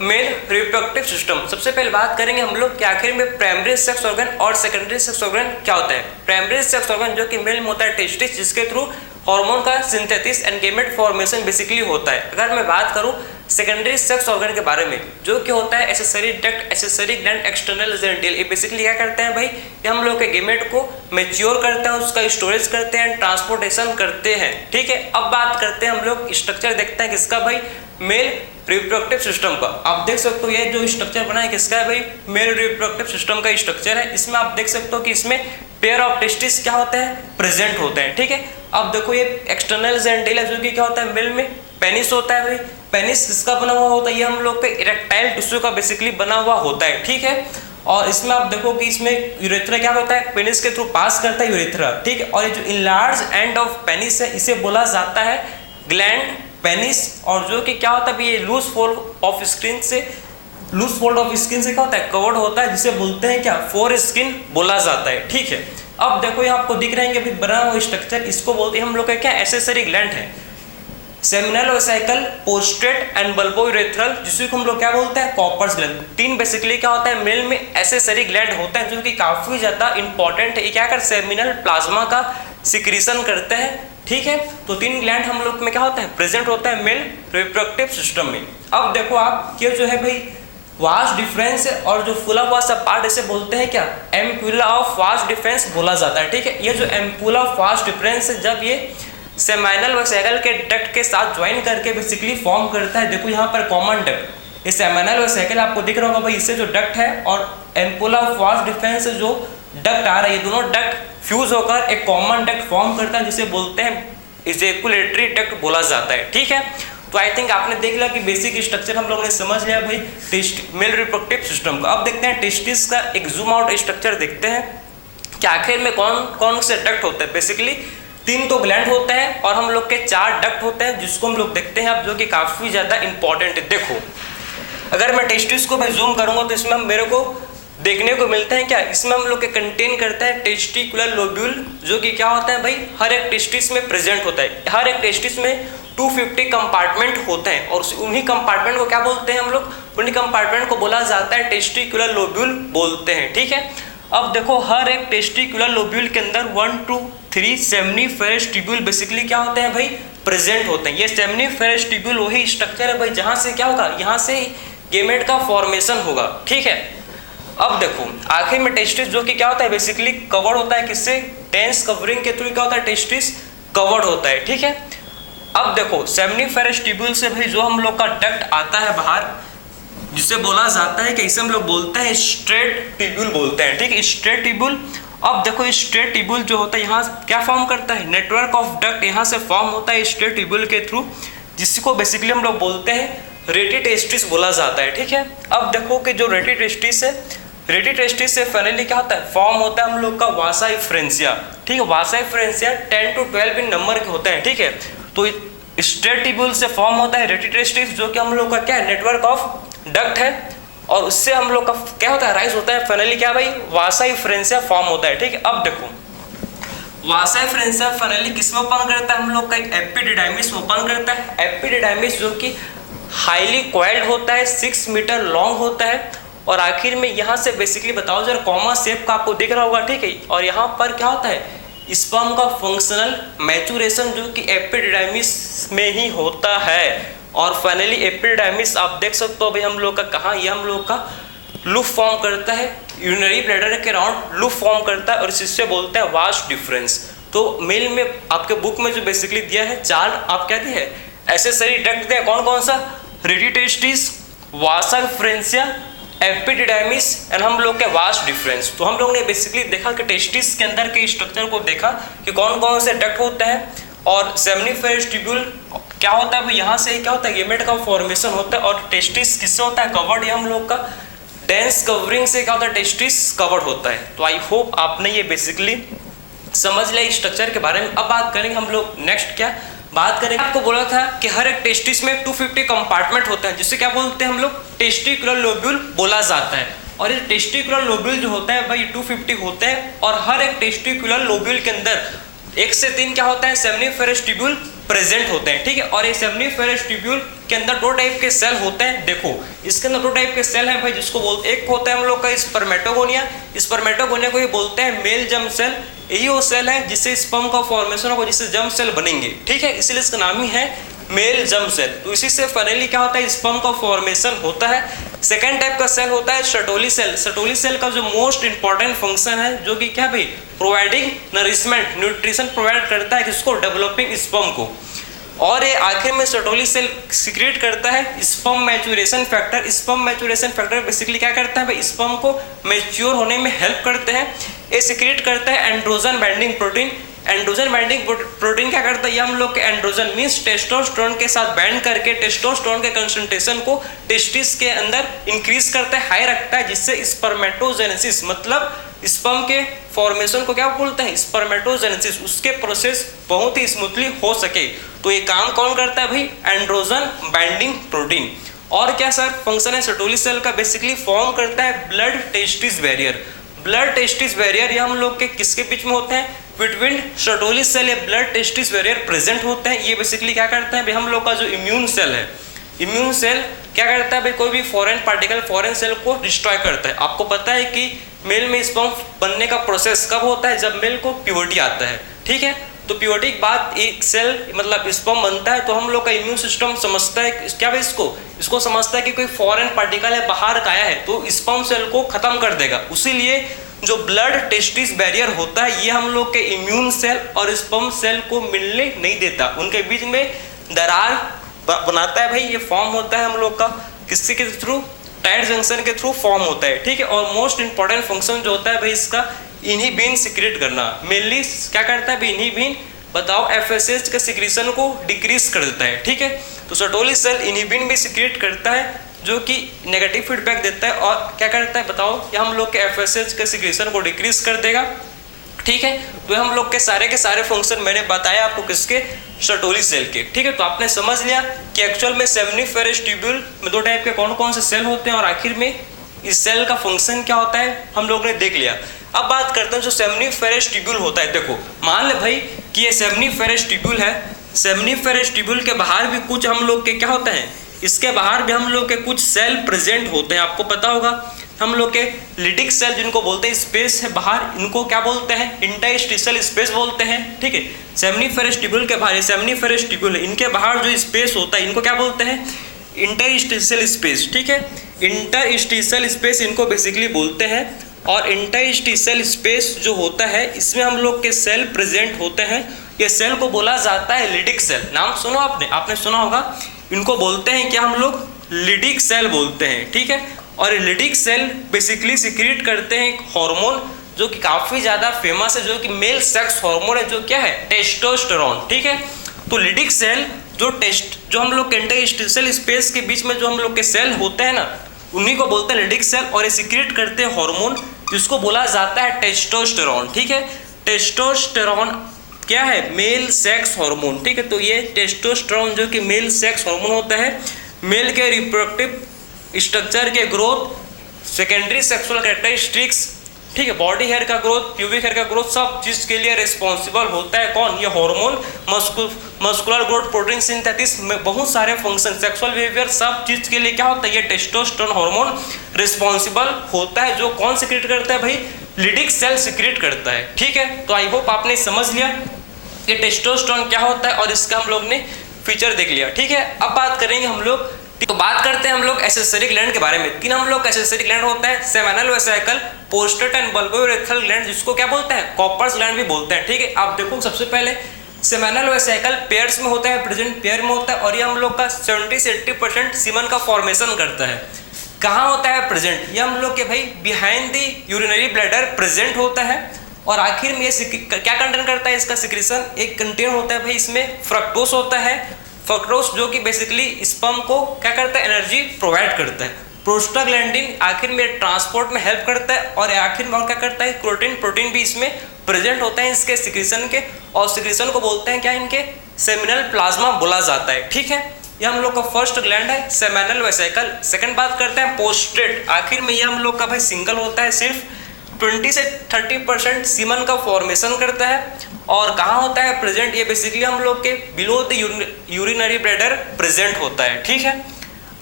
Male reproductive system. सबसे पहले बात करेंगे हम लोग कि आखिर में प्राइमरी सेक्स ऑर्गन और सेकेंडरी सेक्स ऑर्गन क्या होता है। प्राइमरी सेक्स ऑर्गन जो कि मेल में होता है टेस्टिस, जिसके थ्रू हार्मोन का synthesis and gamete formation basically होता है। अगर मैं बात करूं सेकेंडरी सेक्स ऑर्गन के बारे में, जो कि होता है accessory duct, accessory gland, external genital, ये बेसिकली क्या करते हैं भाई, ये हम लोग के गेमेट को मैच्योर करते हैं, उसका स्टोरेज करते हैं, ट्रांसपोर्टेशन करते हैं। ठीक है, अब बात करते हैं हम लोग स्ट्रक्चर देखते हैं किसका भाई, मेल रिप्रोडक्टिव सिस्टम का। आप देख सकते हो ये जो स्ट्रक्चर बना है किसका है भाई, मेल रिप्रोडक्टिव सिस्टम का स्ट्रक्चर है। इसमें आप देख सकते हो कि इसमें पेयर ऑफ टेस्टिस क्या होते हैं, प्रेजेंट होते हैं। ठीक है, अब देखो ये एक्सटर्नल जेनिटल जो कि क्या होता है, मेल में पेनिस होता है भाई। पेनिस किसका बना हुआ होता है, ये हम लोग के इरेक्टाइल टिश्यू का बेसिकली बना हुआ होता है। ठीक है, और इसमें आप देखो कि इसमें यूरेथ्रा क्या होता है, पेनिस के थ्रू पास करता है यूरेथ्रा। ठीक है, और ये जो इनलार्ज एंड ऑफ पेनिस है इसे बोला जाता है ग्लैंड पेनिस, और जो कि क्या होता है ये लूज फोल्ड ऑफ स्किन से क्या होता है, कवर्ड होता है, जिसे बोलते हैं क्या, फोर स्किन बोला जाता है। ठीक है, अब देखो ये आपको दिख रहे हैं बना हुआ स्ट्रक्चर, इसको बोलते हैं हम लोग का क्या, एक्सेसरी ग्लैंड है। सेमिनल वेसिकल, पोस्ट्रेट एंड बल्बोयूरेथ्रल, जिसको हम लोग क्या बोलते हैं, कॉपर्स ग्लैंड। तीन बेसिकली क्या होता है, मेल में एक्सेसरी ग्लैंड होता है जो कि काफी ज्यादा इंपॉर्टेंट है। ये क्या कर सेमिनल प्लाज्मा का सिक्रीशन करते हैं। ठीक है, तो तीन ग्लैंड हम लोग में क्या होता है, प्रेजेंट होता है मेल रिप्रोडक्टिव सिस्टम में। अब देखो आप ये जो है भाई वास्ट डिफरेंस है, और जो फुला हुआ सा पार्ट इसे बोलते हैं क्या, एम्पुला ऑफ वास्ट डिफरेंस बोला जाता है। ठीक है, ये जो एम्पुला ऑफ वास्ट डिफरेंस है जब ये सेमाइनल वेसिकल के डक्ट के साथ ज्वाइन करके बेसिकली फॉर्म करता है। देखो यहाँ पर कॉमन डक्ट, ये सेमाइनल वेसिकल आपको दिख रहा होगा भाई, इससे जो डक्ट है और एम्पुला ऑफ वास्ट डिफरेंस से जो डक्ट आ रहा है, ये दोनों डक्ट फ्यूज होकर एक कॉमन डक्ट फॉर्म करता है, जिसे बोलते हैं इजेकुलेटरी डक्ट बोला जाता है। ठीक है, तो आई थिंक आपने देख लिया कि बेसिक स्ट्रक्चर हम लोगों ने समझ लिया भाई मेल रिप्रोडक्टिव सिस्टम का। अब देखते हैं टेस्टिस का एक जूम आउट स्ट्रक्चर देखते हैं कि आखिर में कौन कौन से डक्ट होते हैं। बेसिकली तीन तो ग्लैंड होते हैं और हम लोग के चार डक्ट होते हैं, जिसको हम लोग देखते हैं अब, जो कि काफी ज्यादा इंपॉर्टेंट है। देखो अगर मैं टेस्टिस को भाई जूम करूंगा तो इसमें मेरे को देखने को मिलते हैं क्या, इसमें हम लोग के कंटेन करता है टेस्टिकुलर लोब्यूल, जो कि क्या होता है भाई हर एक टेस्टिस में प्रेजेंट होता है। हर एक टेस्टिस में 250 कंपार्टमेंट होते हैं, और उन्हीं कंपार्टमेंट को क्या बोलते हैं हम लोग, उन्हीं कंपार्टमेंट को बोला जाता है टेस्टिकुलर लोब्यूल बोलते हैं। ठीक है, अब देखो हर एक टेस्टिकुलर लोब्यूल के अंदर 1 to 3 सेमनीफेरस ट्यूब्यूल बेसिकली क्या होते हैं भाई, प्रेजेंट होते हैं। ये सेमनीफेरस ट्यूब्यूल वही स्ट्रक्चर है भाई जहां से क्या होगा, यहाँ से गेमेट का फॉर्मेशन होगा। ठीक है, अब देखो आखिर में टेस्टिस जो कि क्या होता है, बेसिकली कवर्ड होता है किससे, डेंस कवरिंग के थ्रू क्या होता है, टेस्टिस कवर्ड होता है। ठीक है, अब देखो सेमनीफेरस ट्यूब्यूल से भाई जो हम लोग का डक्ट आता है बाहर, जिसे बोला जाता है कि इसे हम लोग बोलते हैं स्ट्रेट ट्यूब्यूल बोलते हैं। ठीक है, स्ट्रेट ट्यूब्यूल। अब देखो स्ट्रेट ट्यूब्यूल जो होता है यहाँ क्या फॉर्म करता है, नेटवर्क ऑफ डक्ट यहाँ से फॉर्म होता है स्ट्रेट ट्यूब्यूल के थ्रू, जिसको बेसिकली हम लोग बोलते हैं रेटी टेस्टिस बोला जाता है। ठीक है, अब देखो कि जो रेटी टेस्टिस है, रेटी टेस्टिस से फाइनली क्या होता है, फॉर्म होता है हम लोग का वासा इफ्रेंसिया। ठीक है, वासा इफ्रेंसिया 10 to 12 इन नंबर के होते हैं। ठीक है, तो स्ट्रेट ट्यूब्यूल से फॉर्म होता है रेटी टेस्टिस, जो कि हम लोग का क्या है, नेटवर्क ऑफ डक्ट है, और उससे हम लोग का क्या होता है, राइज होता है फाइनली क्या भाई, वासा इफ्रेंसिया फॉर्म होता है। ठीक है, अब देखो वासा इफ्रेंसिया फाइनली किसमें ओपन करता है, हम लोग का एपिडिडाइमिस ओपन करता है। एपिडिडाइमिस जो कि हाईली कॉइल्ड होता है, 6 मीटर लॉन्ग होता है, और आखिर में यहाँ से बेसिकली बताओ जरा कॉमा शेप का आपको दिख रहा होगा। ठीक है, और यहाँ पर क्या होता है, स्पर्म का फंक्शनल मैचुरेशन जो कि एपिडिडाइमिस में ही होता है। और फाइनली एपिडिडाइमिस आप देख सकते हो भाई हम लोग का कहाँ, ये हम लोग का लूप फॉर्म करता है, यूरिनरी ब्लैडर के राउंड लूप फॉर्म करता है, और इससे बोलते हैं वास्ट डिफरेंस। तो मेल में आपके बुक में जो बेसिकली दिया है चार, आप क्या दिया है, एक्सेसरी डक्ट दिया, कौन कौन सा, रेटी testis, Vasa efferentia, epididymis and हम लोग के वास्ट डिफरेंस। तो हम लोग ने बेसिकली देखा कि टेस्टिस के अंदर के स्ट्रक्चर को देखा कि कौन कौन से डक्ट होते हैं, और सेमनीफेरस ट्यूब्यूल क्या होता है, यहाँ से क्या होता है, गेमेट का फॉर्मेशन होता है, और टेस्टिस किससे होता है, कवर्ड, ये हम लोग का डेंस कवरिंग से क्या होता है, टेस्टिस कवर्ड होता है। तो आई होप आपने ये बेसिकली समझ लिया स्ट्रक्चर के बारे में। अब बात करेंगे हम लोग नेक्स्ट क्या बात करेंगे, आपको बोला था कि हर एक टेस्टिस में 250 कंपार्टमेंट होता है, जिससे क्या बोलते हैं हम लोग, टेस्टिकुलर लोब्यूल बोला जाता है। और ये टेस्टिकुलर लोब्यूल जो होता है भाई 250 होते हैं, और हर एक टेस्टिकुलर लोब्यूल के अंदर 1 से 3 क्या होता है, सेमनीफेरस ट्यूब्यूल प्रेजेंट होते हैं, ठीक है। और ये सेमनीफेरस ट्यूब्यूल के अंदर दो टाइप के सेल होते हैं। देखो इसके अंदर दो टाइप के सेल हैं भाई, जिसको बोलते, एक होता है हम लोग का स्पर्मेटोगोनिया, स्पर्मेटोगोनिया को ये बोलते हैं मेल जर्म सेल। यही वो सेल है जिससे स्पर्म का फॉर्मेशन होगा, जिससे जर्म सेल बनेंगे, ठीक है, इसलिए इसका नाम ही है मेल जर्म सेल। तो इसी से फाइनली क्या होता है, स्पर्म का फॉर्मेशन होता है। सेकेंड टाइप का सेल होता है सर्टोली सेल। सर्टोली सेल का जो मोस्ट इंपॉर्टेंट फंक्शन है, जो कि क्या भाई, प्रोवाइडिंग नरिशमेंट, न्यूट्रिशन प्रोवाइड करता है किसको, डेवलपिंग स्पर्म को। और ये आखिर में सर्टोली सेल सिक्रेट करता है sperm maturation factor. Sperm maturation factor basically क्या करता है भाई, स्पर्म को मैच्योर होने में हेल्प करते हैं। ये सिक्रेट करता है androgen binding protein. Androgen binding protein क्या करता है, ये हम लोग के एंड्रोजन मींस टेस्टोस्टेरोन के साथ बाइंड करके टेस्टोस्टेरोन के कंसंट्रेशन को टेस्टिस के अंदर इंक्रीज करता है, हाई रखता है, जिससे स्पर्मेटोजेनेसिस मतलब स्पर्म के फॉर्मेशन को क्या बोलते हैं, स्पर्मेटोजेनेसिस, उसके प्रोसेस बहुत ही स्मूथली हो सके। तो ये काम कौन करता है भाई, एंड्रोजन बाइंडिंग प्रोटीन। और क्या सर फंक्शन है सर्टोली सेल का, बेसिकली फॉर्म करता है blood testis barrier. Blood testis barrier ये हम लोग के किसके बीच में होते हैं, बिटवीन सर्टोली सेल या ब्लड टेस्टिस बैरियर प्रेजेंट होते हैं। ये बेसिकली क्या करता है भाई, हम लोग का जो इम्यून सेल है, इम्यून सेल क्या करता है भाई, कोई भी फॉरेन पार्टिकल फॉरेन सेल को डिस्ट्रॉय करता है। आपको पता है कि मेल में स्पर्म बनने का प्रोसेस कब होता है, जब मेल को प्यूबर्टी आता है, ठीक है। तो प्यूबर्टी के बाद एक सेल मतलब स्पर्म बनता है, तो हम लोग का इम्यून सिस्टम समझता है क्या भाई, इसको समझता है कि कोई फॉरेन पार्टिकल है बाहर का आया है, तो स्पर्म सेल को खत्म कर देगा। उसीलिए जो ब्लड टेस्टिस बैरियर होता है, ये हम लोग के इम्यून सेल और स्पर्म सेल को मिलने नहीं देता, उनके बीच में दरार बनाता है भाई। ये फॉर्म होता है हम लोग का किसके के थ्रू, टाइट जंक्शन के थ्रू फॉर्म होता है, ठीक है। और मोस्ट इंपॉर्टेंट फंक्शन जो होता है भाई इसका, इन्हिबिन सिक्रेट करना। मेनली क्या करता है भाई, इन्हिबिन बताओ एफएसएच के सिक्रीशन को डिक्रीज कर देता है, ठीक है। तो सर्टोली सेल इन्हिबिन भी सिक्रेट करता है, जो कि नेगेटिव फीडबैक देता है, और क्या करता है बताओ, ये हम लोग के एफएसएच के सिक्रीशन को डिक्रीज कर देगा, ठीक है। तो हम लोग के सारे फंक्शन मैंने बताया आपको किसके, सर्टोली सेल के, ठीक है। तो आपने समझ लिया कि एक्चुअल में सेमनीफेरस ट्यूब्यूल में दो टाइप के कौन कौन से सेल होते हैं, और आखिर में इस सेल का फंक्शन क्या होता है हम लोग ने देख लिया। अब बात करते हैं जो सेमनीफेरस ट्यूब्यूल होता है। देखो मान ले भाई कि ये सेमनीफेरस ट्यूब्यूल है, सेमनीफेरस ट्यूब्यूल के बाहर भी कुछ हम लोग के क्या होता है, इसके बाहर भी हम लोग के कुछ सेल प्रेजेंट होते हैं। आपको पता होगा हम लोग के लिडिक सेल जिनको बोलते हैं, स्पेस है बाहर, इनको क्या बोलते हैं, इंटरस्टिशियल स्पेस बोलते हैं, ठीक है। सेमनीफेरस ट्यूब्यूल के बाहर, सेमनीफेरस ट्यूब्यूल है, इनके बाहर जो स्पेस होता है इनको क्या बोलते हैं, इंटरस्टिशियल स्पेस, ठीक है। इंटरस्टिशियल स्पेस इनको बेसिकली बोलते हैं। और इंटरस्टिशियल स्पेस जो होता है इसमें हम लोग के सेल प्रेजेंट होते हैं। ये सेल को बोला जाता है लिडिक सेल। नाम सुनो आपने सुना होगा, इनको बोलते हैं क्या हम लोग, लिडिक सेल बोलते हैं, ठीक है। और लिडिक सेल बेसिकली सिक्रीट करते हैं एक हार्मोन जो कि काफ़ी ज़्यादा फेमस है, जो कि मेल सेक्स हार्मोन है, जो क्या है, टेस्टोस्टेरोन, ठीक है। तो लिडिक सेल जो हम लोग के इंटरस्टिशियल स्पेस के बीच में जो हम लोग के सेल होते हैं ना, उन्हीं को बोलते हैं लिडिक सेल। और ये सिक्रीट करते हैं हार्मोन जिसको बोला जाता है टेस्टोस्टेरोन, ठीक है। टेस्टोस्टेरोन क्या है, मेल सेक्स हार्मोन, ठीक है। तो ये टेस्टोस्टेरोन जो कि मेल सेक्स हार्मोन होता है, मेल के रिप्रोडक्टिव स्ट्रक्चर के ग्रोथ, सेकेंडरी सेक्सुअल कैरेक्टरिस्टिक्स, ठीक है, बॉडी हेयर का ग्रोथ, प्यूबिक हेयर का ग्रोथ, सब चीज के लिए रिस्पॉन्सिबल होता है कौन, ये hormone. Muscular growth, protein synthesis में बहुत सारे फंक्शन, सेक्सुअल बिहेवियर, सब चीज के लिए क्या होता है, ये टेस्टोस्टेरोन हार्मोन रिस्पॉन्सिबल होता है। जो कौन सिक्रेट करता है भाई, लिडिक सेल सिक्रेट करता है, ठीक है। तो आई होप आपने समझ लिया कि टेस्टोस्टेरोन क्या होता है और इसका हम लोग ने फीचर देख लिया, ठीक है। अब बात करेंगे हम लोग, तो बात करते हैं हम लोग एक्सेसरी ग्लैंड के बारे में। तीन हम लोग एक्सेसरी ग्लैंड होता है, seminal vesicle, prostate and bulbourethral gland, जिसको क्या बोलते हैं, कॉपर्स ग्लैंड भी बोलते हैं, ठीक है। आप देखो सबसे पहले सेमिनल वेसिकल पेयर्स में होता है, प्रेजेंट पेयर में होता है, और ये हम लोग का 70 से 80% सीमन का फॉर्मेशन करता है। कहाँ होता है प्रेजेंट, ये हम लोग के भाई behind the urinary bladder present होता है। और आखिर में ये क्या कंटेन करता है, इसका सिक्रीशन एक कंटेन होता है भाई, इसमें फ्रक्टोस होता है। फ्रक्टोस जो कि बेसिकली स्पर्म को क्या करता है, एनर्जी प्रोवाइड करता है। प्रोस्टाग्लैंडिन आखिर में ट्रांसपोर्ट में हेल्प करता है, और आखिर में और क्या करता है, प्रोटीन भी इसमें प्रेजेंट होता है इसके सिक्रीशन के, और सिक्रीशन को बोलते हैं क्या, इनके सेमिनल प्लाज्मा बोला जाता है, ठीक है। ये हम लोग का फर्स्ट ग्लैंड है सेमिनल वेसिकल। सेकंड बात करते हैं प्रोस्टेट। आखिर में ये हम लोग का भाई सिंगल होता है, सिर्फ 20 से 30% सीमन का फॉर्मेशन करता है। और कहाँ होता है प्रेजेंट, ये बेसिकली हम लोग के below the urinary bladder present होता है, ठीक है।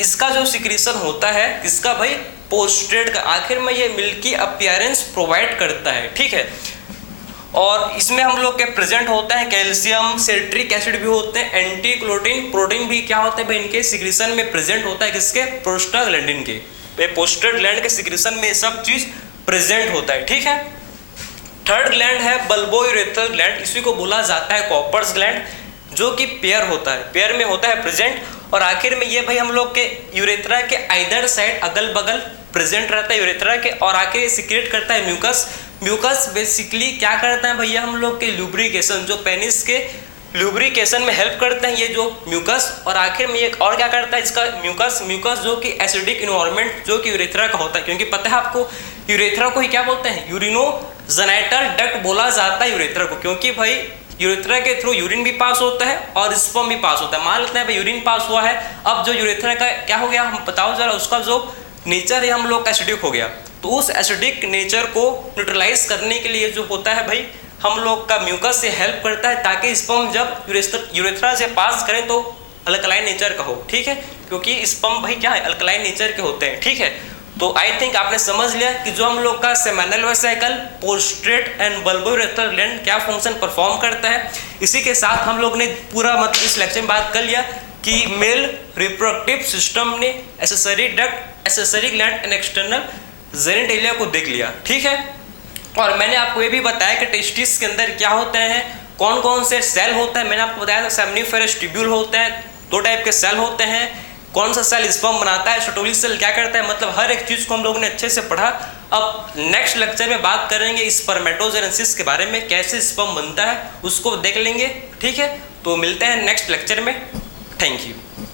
इसका जो सिक्रीशन होता है किसका भाई, पोस्ट्रेट का, आखिर में ये मिल्की अपीयरेंस प्रोवाइड करता है, ठीक है। और इसमें हम लोग के प्रेजेंट होता है कैल्शियम, सिट्रिक एसिड भी होते हैं, एंटी क्लोटिन, प्रोटीन भी क्या होता है भाई इनके सिक्रीशन में प्रेजेंट होता है, किसके, प्रोस्टाग्लैंडिन के, प्रोस्टाग्लैंड के सिक्रीशन में सब चीज प्रेजेंट होता है, ठीक है। थर्ड ग्लैंड है बल्बोयूरेथ्रल ग्लैंड, इसी को बोला जाता है कॉपर्स ग्लैंड, जो कि पेयर होता है, पेयर में होता है प्रेजेंट। और आखिर में ये भाई हम लोग के यूरेथ्रा के आइदर साइड अगल बगल प्रेजेंट रहता है यूरेथ्रा के, और आखिर ये सिक्रेट करता है म्यूकस। म्यूकस बेसिकली क्या करता है भैया हम लोग के लुब्रिकेशन, जो पेनिस के लुब्रिकेशन में हेल्प करते हैं ये जो म्यूकस। और आखिर में ये और क्या करता है इसका म्यूकस जो कि एसिडिक इन्वायरमेंट जो कि यूरेथ्रा का होता है, क्योंकि पता है आपको यूरेथ्रा को ही क्या बोलते हैं, यूरिनोजेनाइटल डक्ट बोला जाता है यूरेथ्रा को, क्योंकि भाई यूरेथ्रा के थ्रू यूरिन भी पास होता है और स्पर्म भी पास होता है। मान लेते हैं भाई यूरिन पास हुआ है, अब जो यूरेथ्रा का क्या हो गया, हम बताओ जरा, उसका जो नेचर है हम लोग का एसिडिक हो गया, तो उस एसिडिक नेचर को न्यूट्रलाइज करने के लिए जो होता है भाई हम लोग का म्यूकस से हेल्प करता है, ताकि स्पर्म जब यूरेथ्रा से पास करें तो अल्कलाइन नेचर का हो, ठीक है, क्योंकि स्पर्म भाई क्या है, अल्कलाइन नेचर के होते हैं, ठीक है। तो आई थिंक आपने समझ लिया कि जो हम लोग का सेमिनल वेसिकल, पोस्ट्रेट एंड बल्बोयूरेथ्रल ग्लैंड क्या फंक्शन परफॉर्म करता है। इसी के साथ हम लोग ने पूरा मतलब इस लेक्चर में बात कर लिया कि मेल रिप्रोडक्टिव सिस्टम ने accessory duct, accessory gland and external genitalia को देख लिया, ठीक है। और मैंने आपको ये भी बताया कि टेस्टिस के अंदर क्या होते हैं, कौन कौन से सेल होता है। मैंने आपको बताया था सेमनीफेरस ट्यूब्यूल होते हैं, 2 टाइप के सेल होते हैं, कौन सा सेल स्पर्म बनाता है, सर्टोली सेल क्या करता है, मतलब हर एक चीज को हम लोगों ने अच्छे से पढ़ा। अब नेक्स्ट लेक्चर में बात करेंगे स्पर्मेटोजेनेसिस के बारे में, कैसे स्पर्म बनता है उसको देख लेंगे, ठीक है। तो मिलते हैं नेक्स्ट लेक्चर में, थैंक यू।